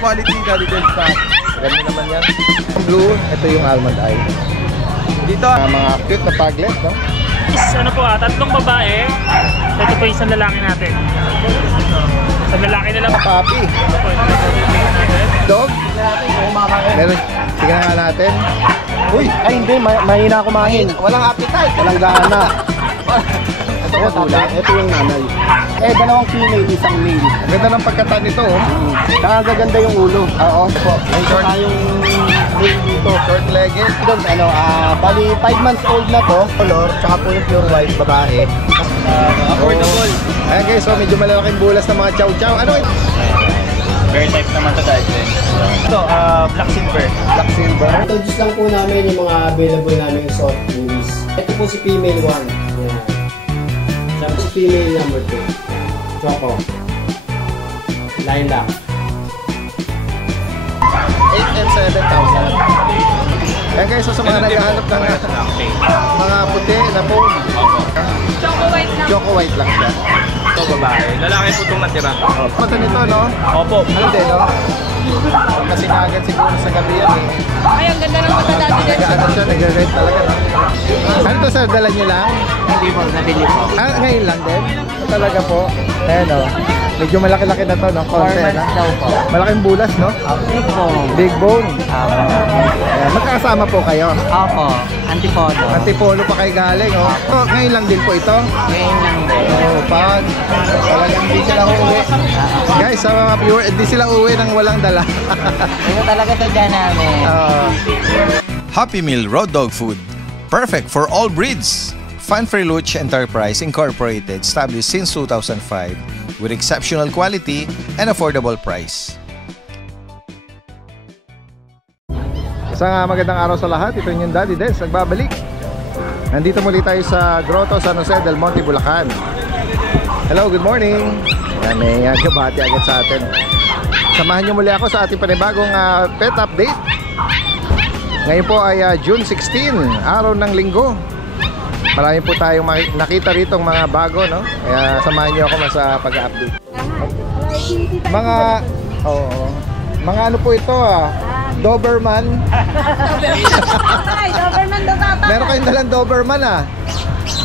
quality Daddy Del sa. Ganda naman yan. Blue, ito yung almond eye. Dito, mga cute na paglet, no? Ano po, tatlong babae. Ito po isang lalaki natin. Isang lalaki na lang. Papi. Dog? Meron. Sige na nga natin. Uy! Ay hindi, mahina kumain. Walang appetite. Walang gana. Ito katulad. Ito yung nanay. Eh, dalawang female, isang male. Ang ganda ng pagkatan nito, oh. Nakagaganda yung ulo. Oo, po. Ay, Short, yung male dito. short-legged. Doon, bali 5 months old na to. Color, tsaka po yung pure white, babae. Affordable. Ayan guys, so medyo malalaking bulas ng mga chow-chow. Ano yun? bear type naman to guys. Ito, black silver. Black silver. Introduce lang po namin yung mga available namin yung soft movies. Ito po si female 1. Ayan. Siya po female number 2. Choco. Lilac. 8 and 7,000. Ayan guys, so sa mga naghahanap ng mga puti na phone. Choco white lang. Choco white lang siya. Ito babae. Lalaki po itong natira. Mata nito, no? Opo. Ano din, no? Kasi kagad siguro sa gabi yan, eh. Ay, ang ganda ng mata Daddy Del. Nag-ano siya, nag-red talaga, no? Ano to sir, dala nyo lang? Hindi po, nabili po. Ngayon lang din? Talaga po. Ayan, no? Medyo malaki-laki na to, no? Konti, no? daw po. Malaking bulas, no? Big bone. Big bone. Ayan, magkakasama po kayo. Opo, antipolo. Antipolo pa kayo galing, oh. So, ngayon lang din po ito. Ngayon lang din. Oh, pag talagang hindi sila uuwi. Guys, sa mga viewer, hindi sila uuwi nang walang dala. Ito talaga sa dyan namin. Happy Meal Raw Dog Food. Perfect for all breeds. Fun Freluch Enterprise Incorporated, established since 2005 with exceptional quality and affordable price. Isang magandang araw sa lahat. Ito yung Daddy Del, nagbabalik. Nandito muli tayo sa Grotto San Jose del Monte, Bulacan. Hello, good morning. Yan, may gabati agad sa atin. Samahan nyo muli ako sa ating panibagong pet update. Ngayon po ay June 16, araw ng linggo. Marami po tayong nakita rito mga bago, no? Kaya samahan nyo ako sa pag-update. Mga, mga ano po ito, Doberman. Ay, Doberman daw tata. Meron kayong dalang Doberman,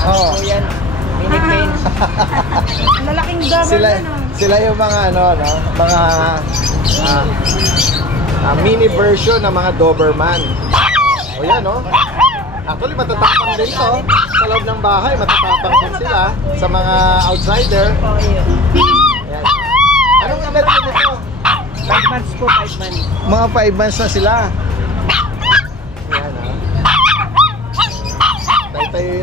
Oo. Yan, mini pain. Malaking Doberman. Sila yung mga mga mini version ng mga Doberman. O yan, no? Actually, matatapang din to. Sa loob ng bahay, matatapang din sila sa mga outsider. Ayan. Anong edad nyo nito? 5 months po, 5 months. Mga 5 months na sila. Ayan, Tayo.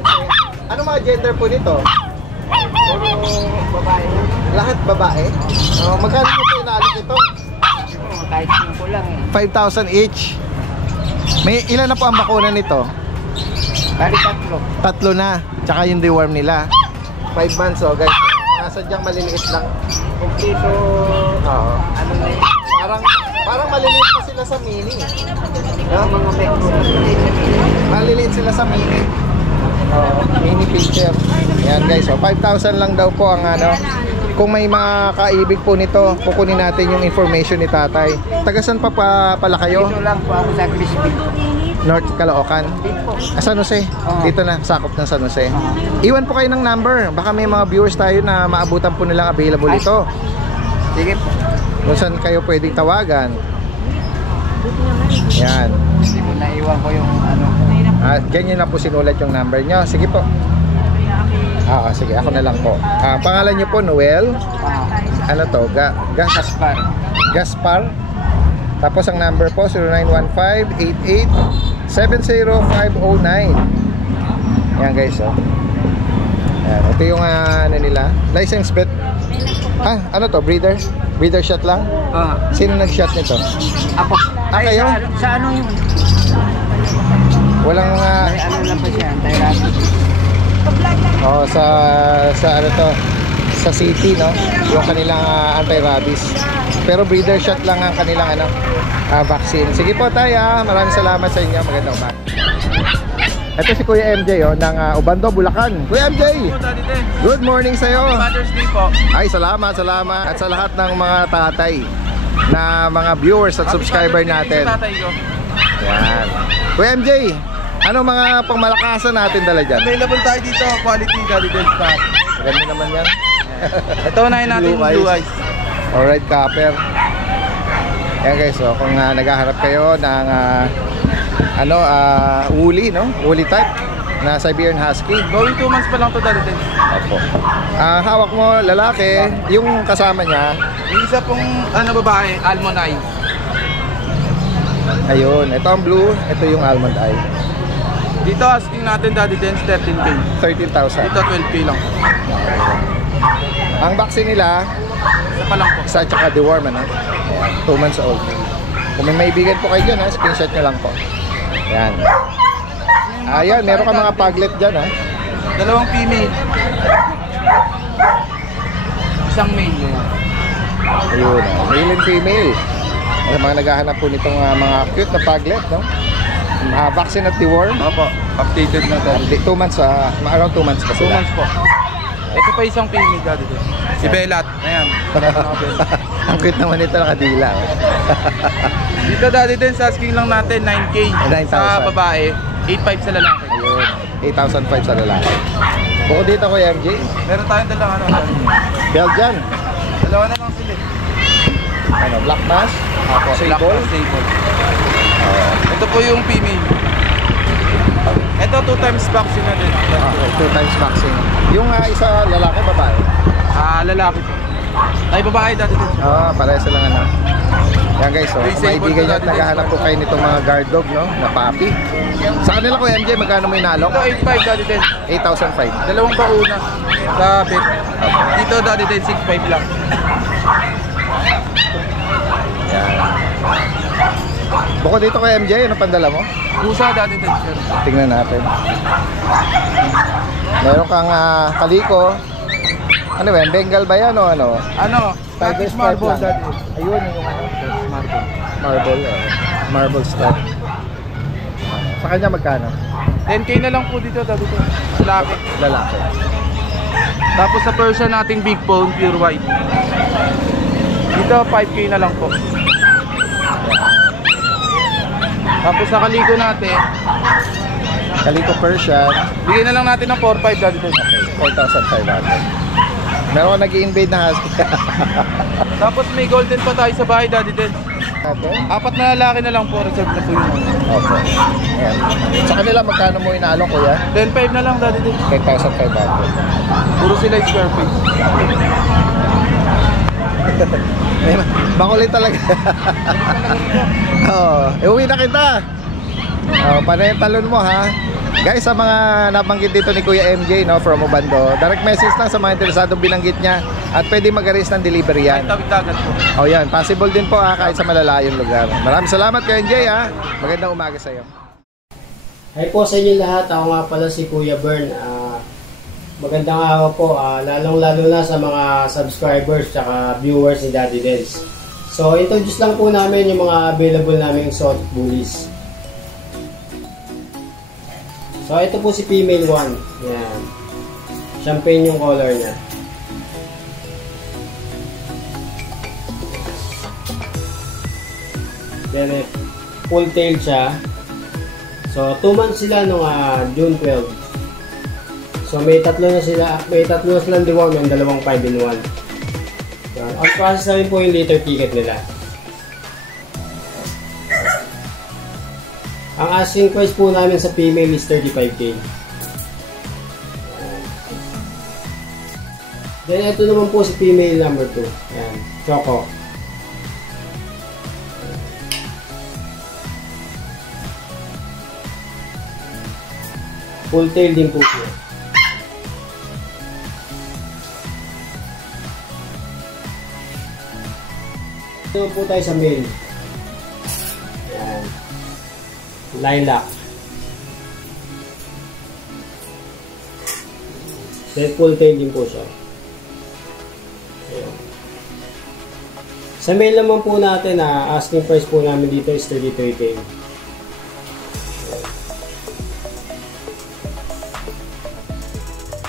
Anong mga gender po nito? Puro babae. Lahat babae? Magkano po inaalok ito? Kahit 5 lang eh. 5,000 each. May ilan na po ang bakuna nito? Bali 3. 3 na. Tsaka yung deworm nila. 5 months, guys. Mga sadyang maliliit lang. Kompleto, Oo. ano na yun. Parang maliliit pa sila sa mini. Mga mekro na Maliliit sila sa mini. Mini picture. Ayan guys, 5,000 lang daw po ang Kung may mga kaibig po nito, kukunin natin yung information ni tatay. Tagasan pa pala kayo? Dito lang po ako sa Crispy. North Caloocan? San Jose? Dito na, sakop ng San Jose. Iwan po kayo ng number. Baka may mga viewers tayo na maabutan po nilang available ito. Sige po. Kung saan kayo pwedeng tawagan. Yan. Hindi ko naiwan ko yung Ganyan na po sinulat yung number nyo. Sige po. Sige, ako na lang po. Pangalan nyo po, Noel. Ano to? Gaspar. Gaspar. Tapos ang number po 0915-88-70509. Yan guys, Yan, ito yung nila. License bet. Ano to? Breeder? Breeder shot lang? Sino nag-shot nito? Ako. Kayo? Sa ano yun? Walang May ano lang pa siya, anti-rabies. sa ano to? Sa city, no? Yung kanilang anti-rabies. Pero breeder shot lang ang kanilang vaccine. Sige po tayo, maraming salamat sa inyo. Magandang umaga. Ito si Kuya MJ ng Ubando, Bulacan. Kuya MJ! Good morning sa'yo. Father's Day po. Ay, salamat. At sa lahat ng mga tatay. na mga viewers at subscriber natin. Yan. Kuya MJ, ano mga pangmalakasan natin dala dyan? Available tayo dito, quality Daddy Del stock. Ganda naman yan. Ito unahin natin yung blue eyes. Or red copper. Yan guys, so kung naghaharap kayo ng woolly, no? Woolly type na Siberian Husky. Going 2 months pa lang to Daddy Del. Opo. Hawak mo lalaki, yung kasama niya. Yung isa pong babae, almond eye. Ayun, ito ang blue, ito yung almond eye. Dito asking natin Daddy Del 13K. 13,000. Dito 12K lang. Ang vaccine nila, Isa pa lang po. isa tsaka deworm, 2 months old. Kung may maibigan po kayo dyan, screenshot nyo lang po. Yan. Ayan, meron ka mga paglet dyan, ha. Dalawang female. Isang male. Ayun, male and female. Ay, mga naghahanap po nitong mga cute na paglet, no? Vaccine at deworm. Opo, updated na Daddy. 2 months, around 2 months pa 2 sila. months po. Ito pa isang female Daddy Del. Si Belat. Ayan. Ang cute naman ito, nakadila. Dito Daddy Del, asking lang natin 9K 9,000. sa babae, 8,500 sa lalaki. Ayun, 8,500 sa lalaki. Bukod dito, Kuya MJ, Meron tayong dalang Daddy Del. Belgian. Dalawa na lang sila. Black mask. Sable. Sable. Ito po yung female. Ito 2 times vaccine na din. 2 times vaccine. Yung isa lalaki, babae. Lalaki po. Ay, babae Daddy Del. Parehas lang Yan guys, so kung Sable maibigan to nyo at Daddy Del. naghahanap po kayo nitong mga guard dog, no? Na puppy. Sa kanila, Kuya MJ, magkano mo inalok? Ito 8,500 Daddy Del. 8,500. Dalawang bauna sa bed. Dito Daddy Del 6,500 lang. Yan. Bukod dito, Kuya MJ, ano pandala mo? Pusa Daddy Del. Sir. Tingnan natin. Meron kang kaliko. Ano ba yan? Bengal ba yan o ano? Turkish Stripe marble lang. Daddy. Ayun, yung Marble. marble. Marble stud. Sa kanya magkano? 10K na lang po dito Daddy Del. Lalaki. Lalaki. Tapos sa Persian nating big bone, pure white. Dito 5K na lang po. Tapos sa kaliko natin, Kaliko Persian, bigyan na lang natin ng 4,500 Daddy Del. 4,500. Meron ka nag-i-invade na husky. Tapos may golden pa tayo sa bahay Daddy Del. Okay. 4 na lalaki na lang po, reserve na po yun. Okay. Ayan. Sa kanila magkano mo inaalok, Kuya? 10,500 na lang Daddy Del. 10,500. Puro sila square face. Makulit talaga. Uwi na kita. Panay talon mo, ha. Guys, sa mga nabanggit dito ni Kuya MJ, no, from Obando, direct message lang sa mga interesadong binanggit niya at pwede mag-arrange ng delivery yan. Tawid dagat po. Yan, possible din po, kahit sa malalayong lugar. Maraming salamat, Kuya MJ, ha. Magandang umaga sa iyo. Hi po sa inyo lahat. Ako nga pala si Kuya Bern. Magandang araw po, lalong-lalo na sa mga subscribers at viewers ni Daddy Dels. So, introduce lang po namin yung mga available naming soft bullies. So, ito po si female 1. Yan. Champagne yung color niya. Then, full tail siya. So, 2 months sila nung June 12. So, may tatlo na silang deworm yung dalawang 5-in-1. On process na rin po yung litter ticket nila. Ang asking price po namin sa female is 35K. Then, ito naman po si female number 2. Ayan, Choco. Full tail din po siya. Ito po tayo sa male. Ayan. Lilac. Then full tail din po siya. Ayan. Sa male naman po natin, asking price po namin dito is 33K.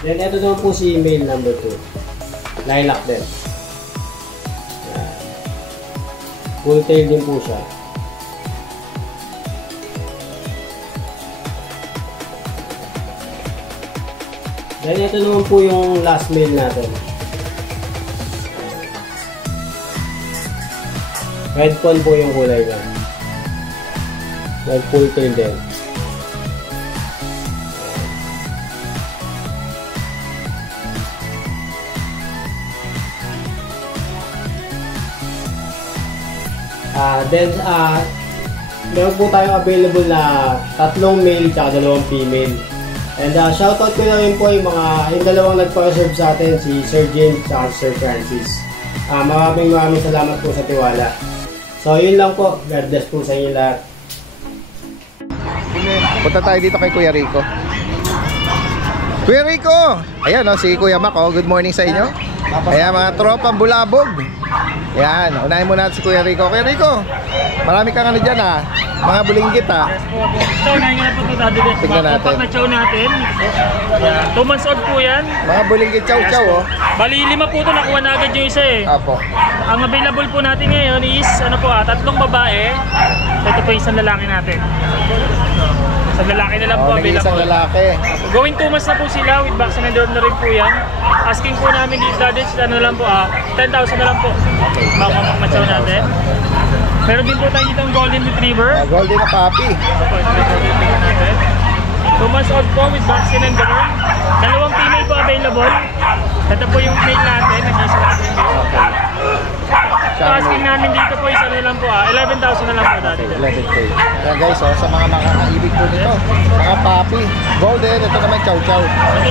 Then ito naman po si male number 2. Lilac din. Full tail din po siya. Then ito naman po yung last male natin. Red fawn po yung kulay niya. Red full tail din. Meron po tayong available na 3 male at 2 female. And shoutout ko na rin po yung dalawang nagpa-reserve sa atin, si Sir James at Sir Francis. Maraming salamat po sa tiwala. So yun lang po. God bless po sa inyo lahat. Punta tayo dito kay Kuya Rico. Kuya Rico! Ayan si Kuya Mac. Good morning sa inyo. Ayan mga tropang bulabog. Ayan, unahin muna natin si Kuya Rico. Kuya Rico, marami kang dyan mga bulinggit Ito, unahin nga na po ito, Daddy Des. Tignan natin. Papak na chow natin. 2 months old po yan. Mga bulinggit chow-chow Bali, 5 po ito, nakuha na agad yung isa Apo. Ang available po natin ngayon is, 3 babae. Ito po yung isang lalaki natin. Isang lalaki na lang po available. Isang lalaki. Going 2 months na po sila, with vaccine and na rin po yan. Asking po namin dito, Daddy, 10,000 na lang po. Mga machow natin. Meron din po tayo dito ang Golden Retriever. Golden na puppy. Ito po, ito natin. 2 months old po with vaccine and dorm. 2 female po available. Ito po yung male natin. Nag-isa natin dito. So asking namin dito po, isa na lang po 11,000 na lang po dati. 11K. Ayan guys, sa mga makakaibig po nito. Mga puppy. Golden, ito naman chow-chow.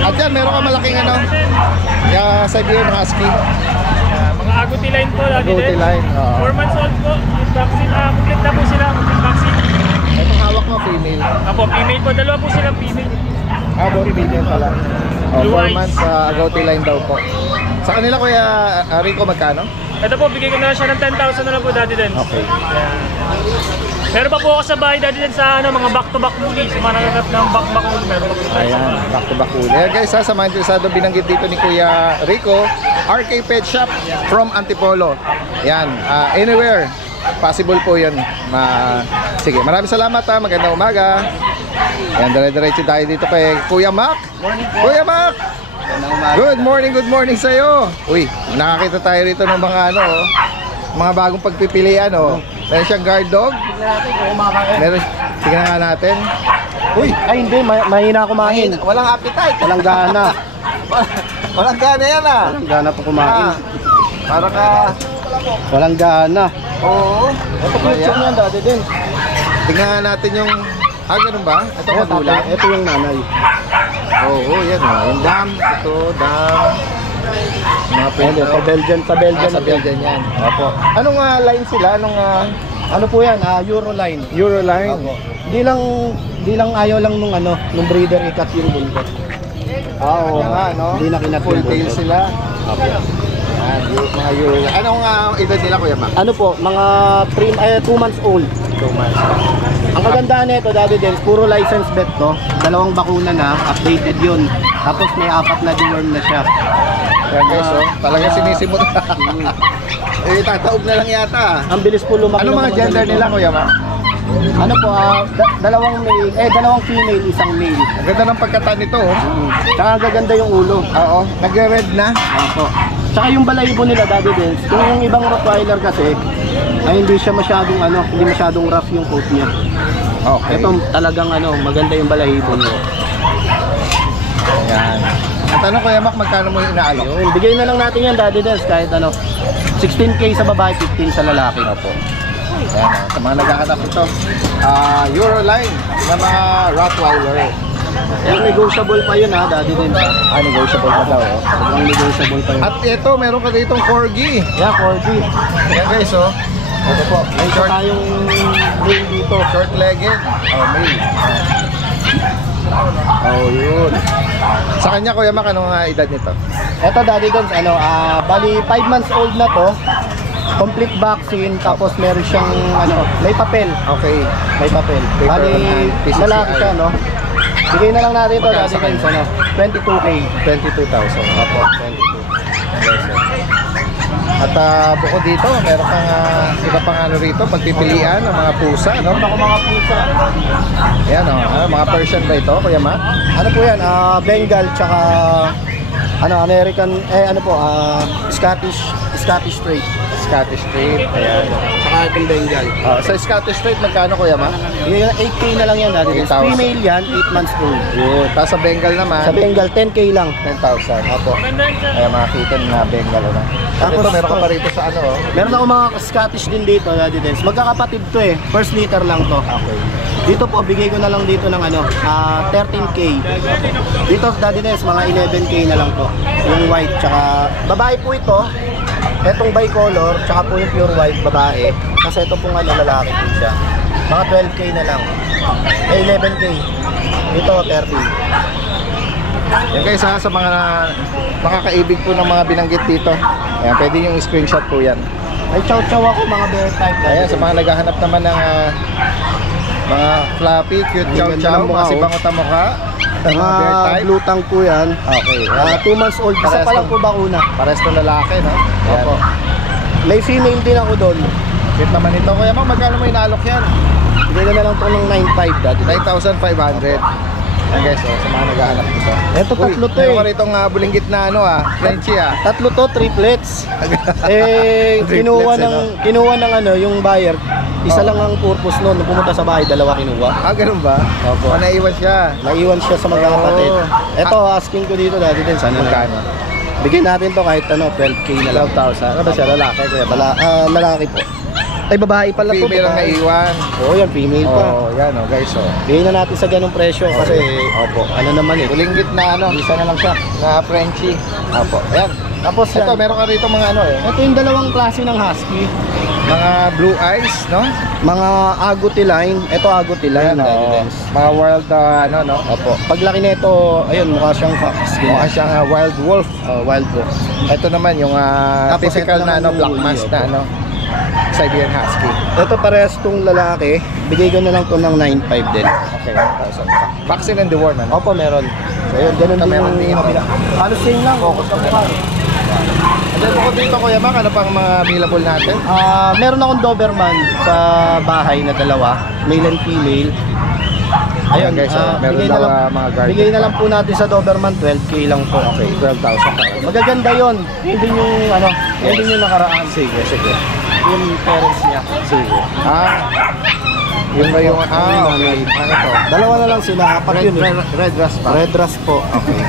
At yan, meron ka malaking Siberian Husky. Mga agouti line po dati din. Agouti line. 4 months old po. With vaccine. Complete na po sila. With vaccine. Itong hawak mo, female. Apo, female po. 2 po silang female. Both female pala. 4 Blue eyes. months agouti line daw po. Sa kanila Kuya Rico, magkano? Ito po, bigay ko na siya ng 10,000 na lang po dati din. Okay. Meron pa po ako sa bahay dati din sa mga back-to-back muli. Sa mga nanganap ng back-back muli. Meron pa po. Ayan, back to back ulit. Ayan guys, sa mga interesado, binanggit dito ni Kuya Rico, RK Pet Shop from Antipolo. Yan, anywhere. Possible po yun. Sige, maraming salamat magandang umaga. Ayan, dire-diretso tayo dito kay Kuya Mac. Kuya Mac! Good morning sa iyo. Uy, nakakita tayo rito ng mga mga bagong pagpipilian Meron siyang guard dog. Tingnan nga natin. Uy, Ay hindi, mahina kumain. walang appetite. Walang gana. Walang gana yan Walang gana po kumain. Para ka. Walang gana. Oo. Ito po yung yan dati din. Tingnan nga natin yung. Ganun ba? Ito magulang. Ito yung nanay. Oo, yan yung dam. Ito, dam. Mga pwede. Sa Belgian. Sa Belgian yan. Opo. Anong line sila? Ano po yan? Euroline. Euroline. Opo. Di lang ayaw lang nung breeder ikat yung buntot. Oo nga, Hindi na kinat full yung tail buntot. sila. Opo. Yan, mga Euroline. Anong edad nila, Kuya Mac? Ano po, mga 2 months old. 2 months. Ang kagandahan nito, Daddy Dens, puro license vet to. 2 bakuna na, updated yun. Tapos may 4 na deworm na siya. Yan guys, talaga sinisimot. Tataog na lang yata. Ang bilis po lumaki. Ano mga gender nila, Kuya Mac? Ano po, 2 female, 1 male. Ang ganda ng pagkataan nito, Tsaka gaganda yung ulo. Oo, nagre-red na. Opo. Tsaka yung balayibo nila, Daddy Dens, kung yung ibang Rottweiler kasi, ay hindi siya masyadong hindi masyadong rough yung coat niya. Okay. Ito talagang maganda yung balayibo niya. Ayan. At Kuya Mac, magkano mo inaalok? Yun, bigay na lang natin yan, Daddy Dens, kahit 16K sa babae, 15 sa lalaki. Opo. Ayan, sa mga naghahanap ito. Euroline na mga Rottweiler. Yung negotiable pa yun Daddy Dens. Negotiable pa daw. Sobrang negotiable pa yun. At ito, meron ka ditong corgi. Yeah, corgi. Ayan guys, Ito po, May isa tayong ring dito. short-legged. Male. Yun. Sa kanya, Kuya Mac, anong edad nito? Ito, Daddy Dens, bali 5 months old na to. Complete vaccine, tapos meron siyang may papel. Okay. May papel. Paper Bali, on hand, PCCI. lalaki siya, Bigay na lang natin ito, Magkano Daddy sa Dens, kanya? 22K. 22,000. Opo, 22. At bukod dito, meron kang iba pang ano rito, pagpipilian ng mga pusa, no? Ako mga pusa. Ayan, mga Persian ba ito, Kuya Mac? Ano po yan? Bengal tsaka American, Scottish Straight. Scottish Straight, ayan. Saka itong Bengal. Sa Scottish Straight, magkano, Kuya Mac? Yung 8K na lang yan, Daddy Dens. 8,000. Female yan, 8 months old. Yun. Tapos sa Bengal naman, Sa Bengal, 10K lang. 10,000. Opo. Maganda yun, sir. Ayan, mga kitten na Bengal, ano? Tapos Tapos, meron ka pa rito sa ano, oh. Meron ako mga Scottish din dito, Daddy Dens. Magkakapatid to eh. First litter lang to. Okay. Dito po, bigay ko na lang dito ng 13K. Dito, Daddy Dens, mga 11K na lang to. Yung white, tsaka babae po ito. Etong bicolor, tsaka po yung pure white, babae. Kasi ito pong lalaki po siya. Mga 12K na lang. 11K. Ito, 13. Yan guys, sa mga makakaibig po ng mga binanggit dito. Ayan, pwede yung screenshot po yan. May chow-chow ako, mga bear type. Ayan, sa mga naghahanap naman ng mga fluffy, cute chow chow, mukha, kasi oh. bangot ang mukha. Mga bear Mga type. blue tank po yan. Okay. 2 months old. Isa Parehas pa lang to. po bakuna. Pares to lalaki, no? Ayan. Opo. May female din ako doon. Cute naman ito. Kuya Mang, magkano mo inalok yan? Bigay ko na lang ito ng 9.5 dati. 9,500. Ayan guys, sa mga naghahanap dito. Ito, tatlo to meron eh. ka ritong bulinggit na Frenchie Tatlo to, triplets. Triplets, Kinuha ng yung buyer. Isa lang ang purpose noon. Nung pumunta sa bahay, dalawa kinuha. Ganun ba? Opo. Naiwan siya. Naiwan siya sa magkakapatid. Oh. Ito, asking ko dito dati din. Sana Magkano? Bigyan natin to kahit 12K na lang. 12,000. Ano ba siya? Lalaki? Kuya Mang? Lalaki po. Ay, babae pala to. Female ang naiwan. Oo, yan, female pa. Yan guys, Bigyan na natin sa ganung presyo kasi Opo. ano naman eh. Bulinggit na Isa na lang siya. na Frenchie. Opo. Ayan. Tapos Ito, yan. meron ka rito mga Ito yung dalawang klase ng husky. mga blue eyes, no? Mga agouti line. Ito agouti line. Daddy Dens. Mga wild, no? Opo. Paglaki nito, ayun, mukha siyang fox. Mukha siyang wild wolf. Wild wolf. Ito naman yung Tapos typical ito na naman black yung mask woolly, na Siberian Husky. Ito parehas tong lalaki. Bigay ko na lang to ng 9.5 din. Okay, 1,000. Vaccine and deworm, ano? Opo, meron. So, yun, ganun Ito din meron yung din. halos same lang. Focus na mukha. And then bukod dito, Kuya Mac, ano pang mga available natin? Meron akong Doberman sa bahay na dalawa. Male and female. Ayan guys, meron bigay daw na lang, mga guard. bigay na lang po natin sa Doberman, 12K lang po. Okay, 12,000. Magaganda yon. Yun din yung yun din yung nakaraan. Sige. Yung parents niya. Sige. Yun ba yung, okay. Ano to? Dalawa na lang sila. Apat yun. Red Rust pa? Red Rust po. Okay.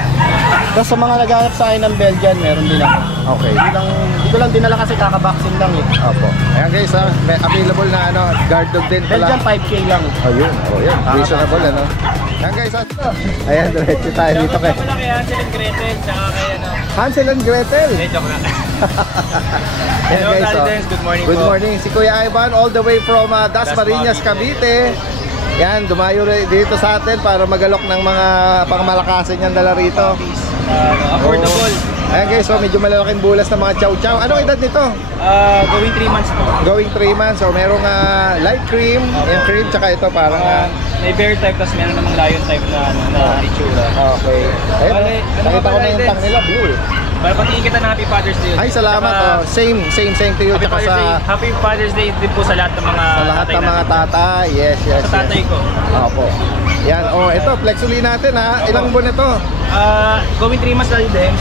Tapos sa mga naghahanap sa akin ng Belgian, meron din ako. Okay. Hindi ko lang dinala kasi kakabaksin lang eh. Opo. Ayan guys, may available na guard dog din Belgian pala. 5K lang. Ayun. Yan. Reasonable, ano? Ayan guys, ayan, diretso tayo dito kay Wala kay Hansel and Gretel, tsaka kay Hansel and Gretel. joke lang. Ayan Hello, guys, Daddy Dens. Good morning Good po. morning. Si Kuya Ivan all the way from Dasmariñas, Cavite. Yan, dumayo dito sa atin para magalok ng mga pangmalakasan niyang dala rito. Affordable. Ayan guys, so medyo malalaking bulas ng mga chow chow. Anong edad nito? Going 3 months po. Going 3 months. So merong light cream, yung cream, tsaka ito parang May bear type, tapos meron namang lion type na itsura. okay. Ayun, Bale, ano nakita ba ko na yung Dens? tang nila, blue eh. Para patingin kita ng Happy Father's Day. Ay, salamat. Tsaka, Same to you. Happy Tsaka Father's Day. sa Happy Father's Day din po sa lahat ng mga lahat tatay ng mga natin. tatay. Yes. Sa tatay ko. Opo. Yan, ito, flex uli natin ha. Ilang buwan ito? Going 3 months na din.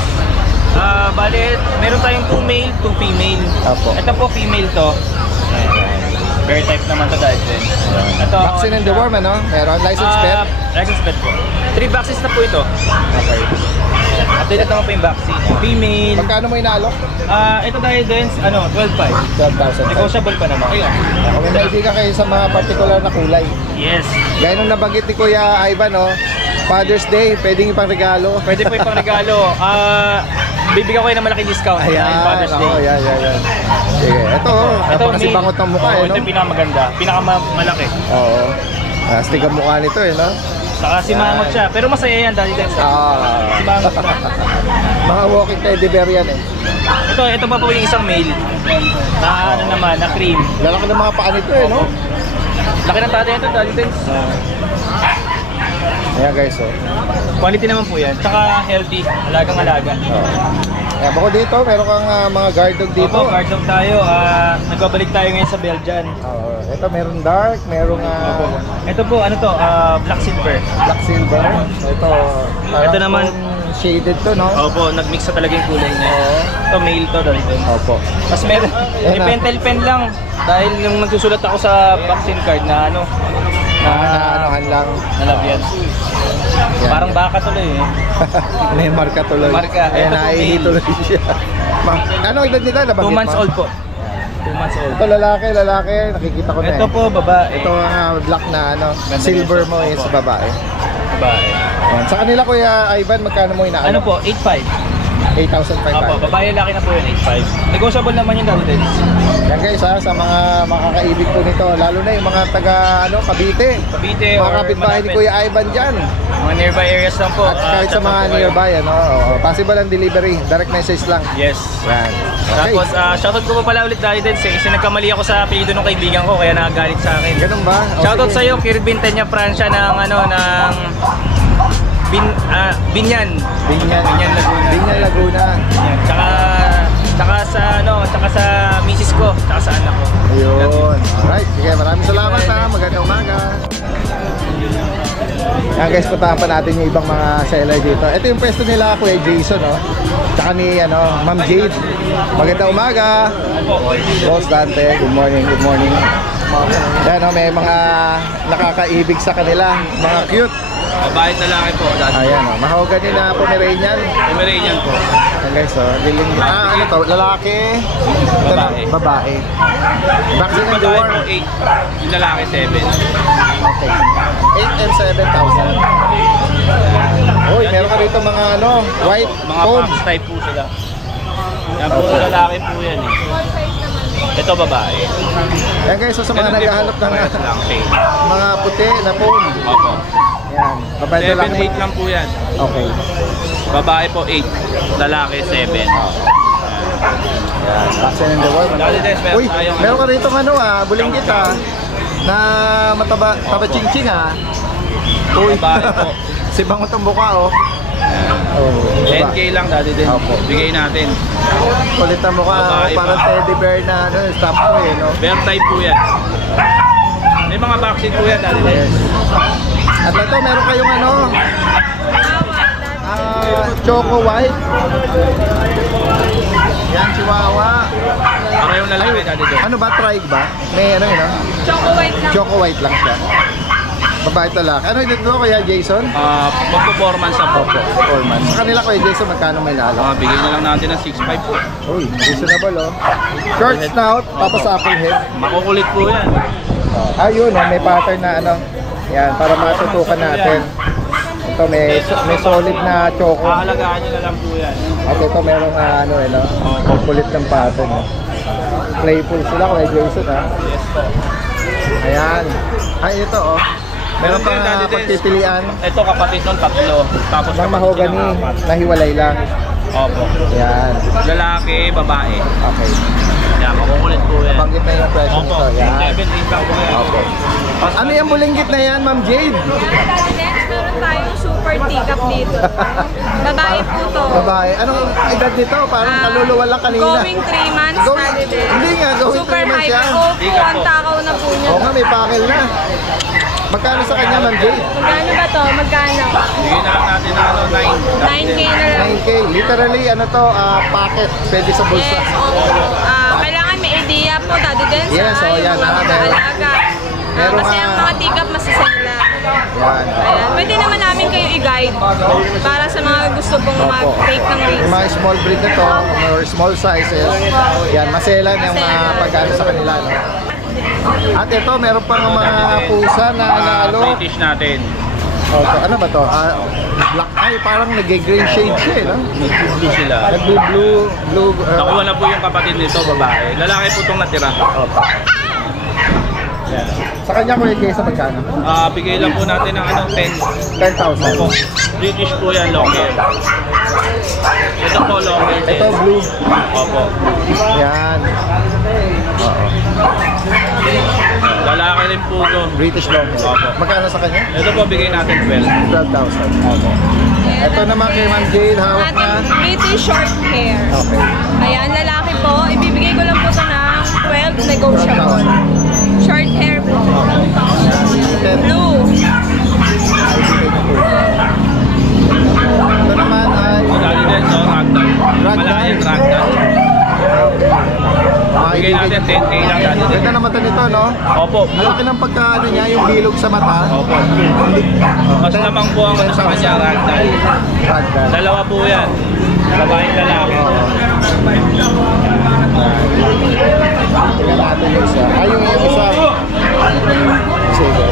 Bale, meron tayong 2 male, 2 female. Opo. Ito po female to. Bear type naman to dahil din. Ito, Vaccine and deworm, ano? Meron license pet? License pet po. 3 vaccines na po ito. Okay. Updated naman po yung vaccine. Female. Magkano mo inalok? Ito dahil din, 12.5. 12,000. Negotiable pa naman. Kung may naibigan kayo sa mga particular na kulay. Yes. Gaya nung nabanggit ni Kuya Ivan, Father's Day, pwedeng ipang regalo. Pwede po yung regalo. Bibigyan ko kayo ng malaking discount dahil Father's Day. Yan. Sige, ito kasi male. bangot ng mukha, Oo, no? ito yung pinakamaganda. Pinakamalaki. Oo. Astig ang mukha nito, no? Saka si Mangot siya. Pero masaya yan dahil din. Si Mangot na. Mga walking teddy bear yan, eh. Ito pa po yung isang male. Na ano naman, na cream. Lalaki ng mga paa nito, eh, no? Laki ng tatay ito dahil din. Ayan guys, Quality naman po yan. Tsaka healthy. Alagang-alaga. Yan, bako dito, meron kang mga guard dog dito. Opo, guard dog tayo. Nagbabalik tayo ngayon sa Belgian. Ito meron dark, meron Ito po, ano to? Black silver. black silver. Ito, Ito naman, shaded to, no? opo, nagmix sa talaga yung kulay niya. Ito, male to doon. Opo. Tapos meron, may pentel pen lang. Dahil nung nagsusulat ako sa vaccine card na ano, Anuhan lang. nalabyan. Yan. Parang baka tuloy eh. May marka tuloy. Marka. Ayan, Ito po, naihi male. tuloy siya. Ano edad nila? 2 months old po. 2 months old. Ito lalaki. Nakikita ko na Ito po, babae. Ito ang black na Ganda silver rin. mo is Opo. babae. Babae. Ayan. Sa kanila Kuya Ivan, magkano mo inaano? Ano po, 8.5. 8,500. Opo, babae laki na po yun, 8.5. Negotiable naman yung Daddy Dens. Yan guys sa mga makakaibig po nito, lalo na yung mga taga Cavite. Cavite Mga or kapitbahay ni malapit. Kuya Ivan dyan. Mga nearby areas lang po. At kahit sa mga nearby, possible ang delivery. Direct message lang. Yes. Yan. Okay. Tapos, shoutout ko pa pala ulit Daddy Dens kasi nagkamali ako sa apelyido ng kaibigan ko kaya nagagalit sa akin. Ganun ba? O, Shoutout sige. sa iyo, Kirvin Tenya Francia ng Binyan. Binyan. Binyan Laguna. Binyan Laguna. Yan. Tsaka sa misis ko, tsaka sa anak ko. Ayun. Alright. Sige, maraming salamat ha. Magandang umaga. Yan guys, puntahan pa natin yung ibang mga seller dito. Ito yung pwesto nila Kuya Jason, no? Tsaka ni Ma'am Jade. Magandang umaga. Boss Dante, good morning, good morning. Yan, may mga nakakaibig sa kanila, mga cute. Babae na lang po. Ayan, mahogany na Pomeranian. Pomeranian po. Ayan guys, liling. Ano to? Lalaki? Ito na, Babae. babae. Vaccine and Babae deworm. po 8. Yung lalaki 7. Okay. 8 and 7,000. Uy, meron ka rito mga white Mga cone. box type po sila. Yan po lalaki po yan eh. Ito babae. Ayan guys, sa mga Ganun din naghahanap po, ng parehas lang, same. mga puti na phone. Opo. Ayan, babae 7, lalaki. 8 lang po yan. Okay. Babae po 8. Lalaki 7. Ayan, vaccine and deworm. Dali Des, meron Uy, tayong meron ka rito bulinggit na mataba ching-ching Uy, Babae po. si Bango tong buka Oh, 10K lang dati din. Opo. Bigay natin. kulit ang mukha, Babae parang pa. teddy bear na stop mo no? Bear type po yan. May mga vaccine po yan dati din. Yes. At ito, meron kayong Choco White. Yan, Chihuahua. Parehong lalaki dati din. Ano ba, tribe ba? May Choco white lang. Choco White lang siya. Babae talak. Ano dito Kuya Jason? Magpo-performance na po. 4 months. Sa kanila Kuya Jason, magkano may nalo? Bigay na lang natin ng 6.5 po. Uy, reasonable Short snout, tapos apple head. Makukulit po yan. Ayun may pattern na Yan, para matutukan natin. Ito may solid na choco. Aalagaan nyo na lang po yan. At ito merong kulit ng pattern. Playful sila Kuya Jason Yes po. Ayan. Ay ito meron pang pagpipilian Ito kapatid nun, 3. Tapos ng kapatid mahogany ng 4. na hiwalay lang. Opo. Ayan. Lalaki, babae. Okay. Yan, makukulit po yan. Banggit na yung presyo Opo. nito. Ayan. 7, 8 lang po yan. Opo. Ano yung bulinggit na yan, Ma'am Jade? Next, meron tayong super teacup dito. Babae po to. Babae. Anong edad nito? Parang kaluluwa lang kanina. Going 3 months, Daddy Dens. Hindi nga, going Super 3 months hyper. yan. Opo, ang takaw na po niya. Oo nga, may pakil na. Magkano sa kanya, Ma'am Jade? Magkano ba to? Magkano? Bigyan na lang natin ng 9. 9K na lang. 9K. Literally, packet. Pwede sa bulsa. Yes, opo. Kailangan may idea po, Daddy Dens. Yes, yan. Yung mga mag-aalaga. Meron Kasi nga. ang mga teacup masasala. Yan. Ayan. Pwede naman namin kayo i-guide para sa mga gusto pong mag-take ng risk. Yung mga small breed na to, or small sizes, yan, maselan yung pagkano sa kanila. At ito, meron pang mga pusa na nalo. British natin. Ano ba to? Black eye, parang nag-green shade siya, no? Nag-blue sila. Nag-blue, Nakuha na po yung kapatid nito, babae. Lalaki po itong natira. Sa kanya ko yung sa magkano? Bigay lang po natin ng 10,000. 10. British po yan, long hair. Ito po, long hair din. Ito, blue. Opo. Yan. Oo. Lalaki rin po to. British Longhair. Opo. Magkano sa kanya? Ito po, bigay natin 12. 12,000. Opo. Ito naman kay Ma'am Jade, hawak na. Ating British short hair. Okay. Ayan, lalaki po. Ibibigay ko lang po ito ng 12 negotiable. Short hair po. Blue. Ito naman ay Dali din, no? Ragdoll. Malaking ragdoll. Bigay natin 10K lang dali din. Ganda naman nito, no? Opo. Ang laki ng pagkaano niya, yung bilog sa mata. Opo. Mas lamang po ang ano sa kanya, ragdoll. Ragdoll. Dalawa po yan. Babaeng lalaki. Tingnan natin yung isa. Ay, yung isa. Sige.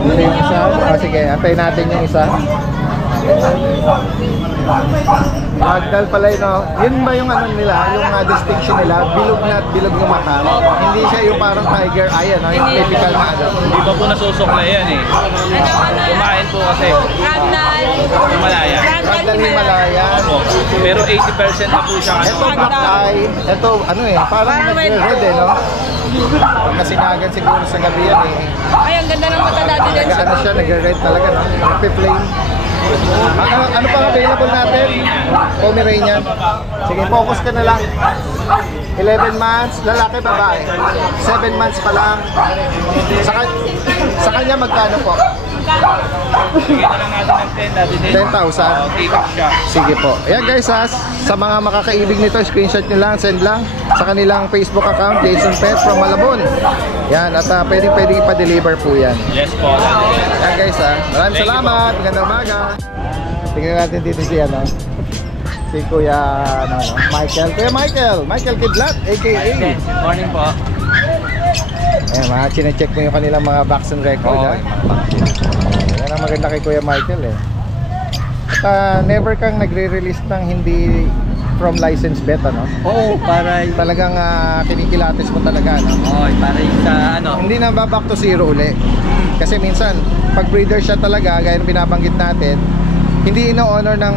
Ito yung isa. Sige, antayin natin yung isa. Ragdoll pala yun, no? Yun ba yung ano nila, yung distinction nila? Bilog na at bilog yung mata. Hindi siya yung parang tiger eye, no? Yung typical na ano. Hindi pa po nasusukla yan eh. Kumain po kasi. Ragdoll. Himalaya. Ragdoll Himalaya. Opo. Pero 80% na po siya. Ito black eye. Ito ano eh, parang nagre-red eh, no? Pag nasinagan siguro sa gabi yan eh. Ay, ang ganda ng mata dati din. Ano siya, nagre-red talaga, no? Nagpe-flame. Ano pang available natin? Pomeranian. Sige, focus ka na lang. 11 months, lalaki, babae. 7 months pa lang. Sa kanya magkano po? Bigyan na lang natin ng 10 dati din. 10,000. Take up siya. Sige po. Ayan guys ha, sa mga makakaibig nito, screenshot nyo lang, send lang sa kanilang Facebook account, Jason Pet from Malabon. Yan, at pwedeng ipa-deliver po yan. Yes po. Dati din. Ayan guys ha, maraming salamat, magandang umaga. Tingnan natin dito si ano, si Kuya Michael. Kuya Michael Kidlat, aka. Good morning po. Ayan, mga chinecheck mo yung kanilang mga vaccine record ha. Yan ang maganda kay Kuya Michael eh. At never kang nagre-release ng hindi from licensed vet, ano? Oo, para Talagang kinikilates mo talaga, no? para yung sa ano. Hindi na back to zero uli. Kasi minsan, pag breeder siya talaga, gaya ng binabanggit natin, hindi ino-honor ng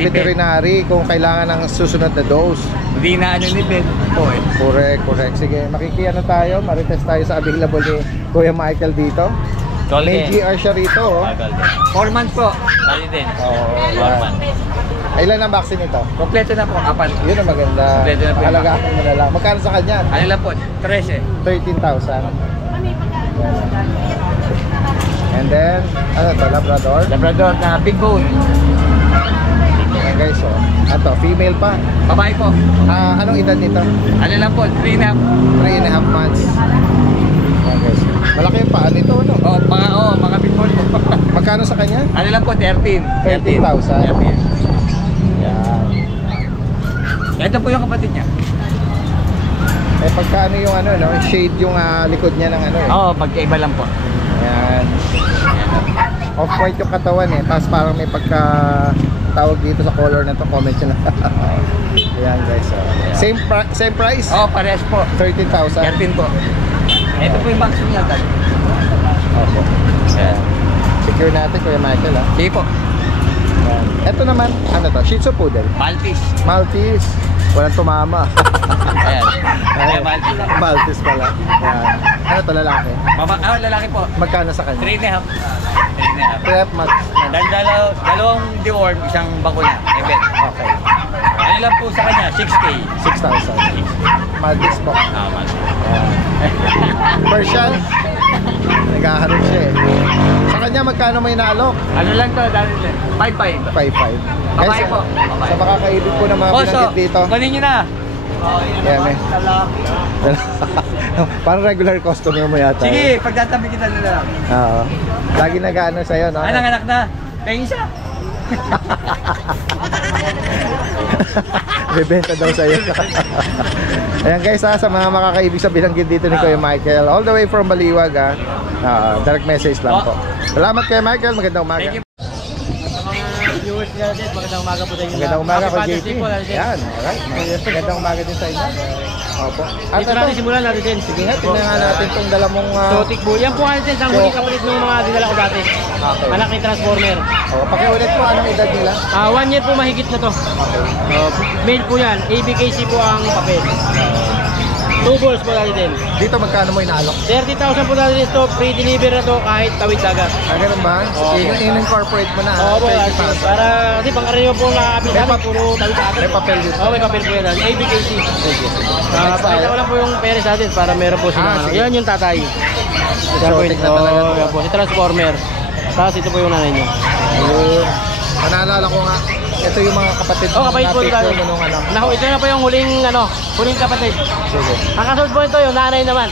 veterinary kung kailangan ng susunod na dose. Hindi na ano ni Ben po eh. Correct. Sige, makikiano tayo, marites tayo sa available ni Kuya Michael dito. May GR siya rito, oh. 4 months po. Dali din. Oo, yan. Ilan ang vaccine ito? Kompleto na po, 4. Yun ang maganda. Kompleto na po yung Alagaan mo na lang. Magkano sa kanya? Ano lang po, 13. 13,000. And then, ano to? Labrador? Labrador na big bone. Ayan guys, oh. Ito, female pa. Babae po. Anong edad nito? Ano lang po, 3.5. 3.5 months. Ayan guys. Malaki yung paa nito, ano? Mga big bone po. Magkano sa kanya? Ano lang po, 13. 13,000. 13. Yan. Ito po yung kapatid niya. Eh pagkano yung ano, no? Shade yung likod niya ng ano eh. Magkaiba lang po. Ayan. Off-white yung katawan eh. Tapos parang may pagka tawag dito sa color na to. Comment nyo na. Ayan guys. Same price? Pares po. 13,000. 13 po. Ito po yung vaccine niya, Dad. Opo. Ayan. Secure natin, Kuya Michael, ha? Sige po. Ayan. Ito naman, ano to? Shih Tzu Poodle. Maltese. Maltese. Walang tumama. Ayan. Ayan. Maltese. Maltese pala. Ayan. Ano to, lalaki? Lalaki po. Magkano sa kanya? 3.5. 3.5 months. Dalawang deworm, isang bakuna. Event. Okay. Ano lang po sa kanya? 6K. 6,000. Maltese po. Maltese. Ayan. Persian. Naghaharap siya eh. Sa kanya magkano may naalok? Ano lang to? 5.5. 5.5. Babae po. Babae. Sa makakaibig po ng mga pinanggit dito. Kunin nyo na. Yan eh. Parang regular customer mo yata. Sige, pagtatabi kita na lang. Oo. Lagi nag-ano sa'yo, no? Anong anak na? Tingin siya. Bebenta daw sa'yo. Ayan guys ha, sa mga makakaibig sa binanggit dito ni Kuya Michael. All the way from Baliwag ha. Direct message lang po. Salamat Kuya Michael, magandang umaga. Thank you. Viewers natin, magandang umaga po tayo. Magandang umaga ko JP. Yan, alright. Magandang umaga din sa inyo. Opo. At Dito natin simulan natin din. sige ha, tingnan nga natin itong dala mong... Sotik po. Yan po nga natin, ang huling kapalit ng mga dinala ko dati. Okay. Anak ni Transformer. Pakiulit po, anong edad nila? 1 year po mahigit na to. Male po yan. ABKC po ang papel. 2 balls po natin din. Dito magkano mo inaalok? 30,000 po natin ito, free delivery na to kahit tawid dagat. Ganun ba? Oo. In-incorporate mo na. Oo po, 30,000. para kasi pangkaraniwan po nakakabit May namin, puro tawid dagat. May papel dito. Oo, may papel po yan. ABKC. Pakita ko lang po yung peres natin para meron po silang ano. Sige. Yan yung tatay. Exotic na talaga to. Yan po, si Transformer. Tapos ito po yung nanay niyo. Ayun. Naalala ko nga, ito yung mga kapatid Oh, kapatid po na-picture tayo. mo nung ano. Naku, ito na po yung huling kapatid. Sige. Ang kasunod po ito, yung nanay naman.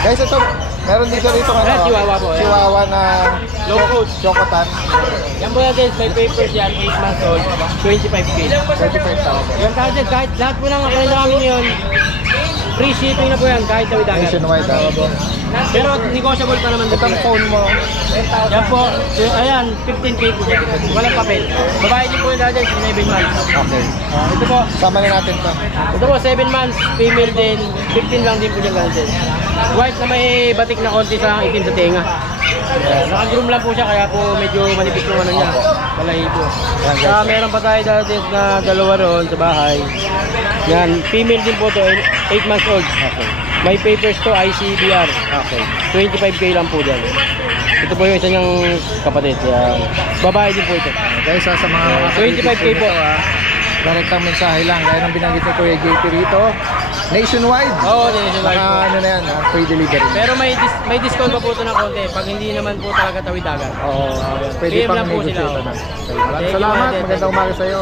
Guys, ito, meron dito ano. Chihuahua po. Chihuahua na Low coat. chocotan. Yan po natin, may papers yan, 8 months old, 25K. 35,000. Yan kasi kahit lahat po ng kanila namin ngayon, free shipping na po yan, kahit tawid dagat. Nationwide. Pero negotiable pa naman dito. Itong phone mo, Yan po, ayan, 15K po siya. Walang papel. Babae din po yung natin, 11 months. okay. Ito po, Sama na natin to. ito po, 7 months, female din, 15 lang din po siya ganun. White na may batik na konti sa itim sa tenga. Naka-groom lang po siya, kaya po medyo manipis yung ano niya. Malahi po. Saka meron pa tayo dati na dalawa roon sa bahay. Yan, female din po to, 8 months old. May papers to, ICBR. Okay. 25K lang po dyan. Ito po yung isa niyang kapatid. Yan. Babae din po ito. Guys, sa mga 25K po. Direktang mensahe lang. Gaya ng binanggit ni Kuya JP rito. Nationwide. Oo, nationwide po. Ano na yan, free delivery. Pero may discount pa po ito ng konti pag hindi naman po talaga tawid dagat. Oo, pwede PM pang lang po sila. negotiate na. Thank you, Salamat, Brother. magandang umaga sa iyo.